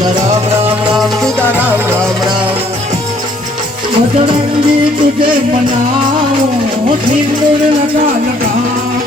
રાધા રામ રામ રામ સીતા રામ રામ રામ મધરંગી તુજે મનાવો ઠીંગુર લગા લગા.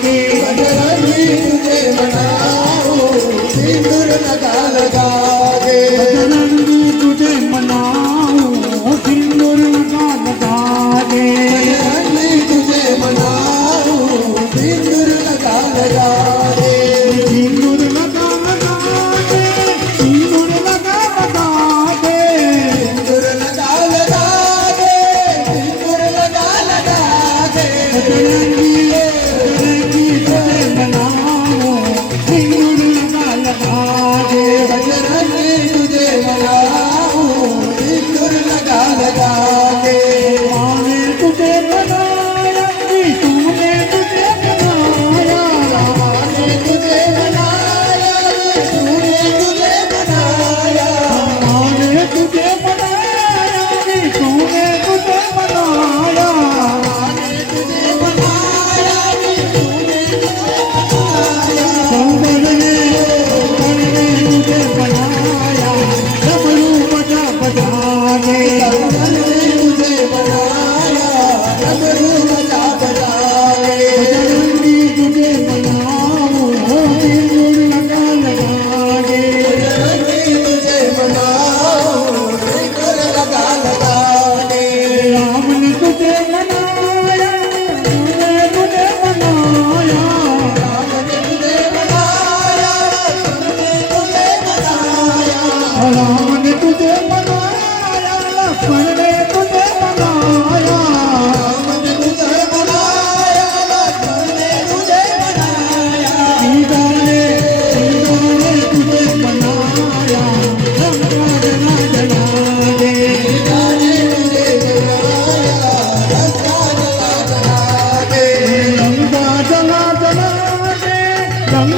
Thank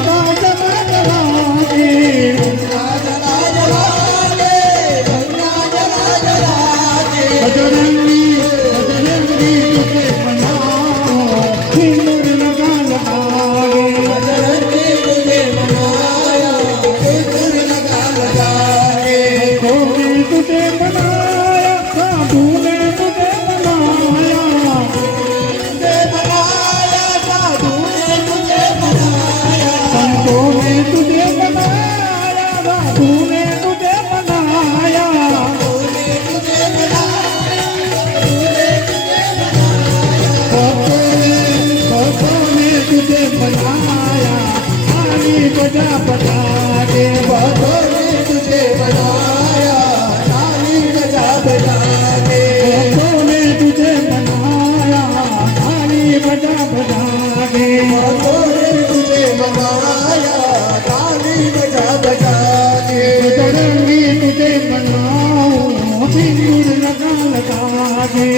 you. मुझे बनाया, पानी बजा बजा के बहुतों ने तुझे बनाया, पानी बजा बजा के बहुतों ने तुझे बनाया, पानी बजा बजा के बहुतों ने तुझे बनाया, पानी बजा बजा के तरंगी तुझे बनाऊँ सिंदूर लगा लगा के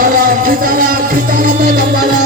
पिताला पिताला पिताला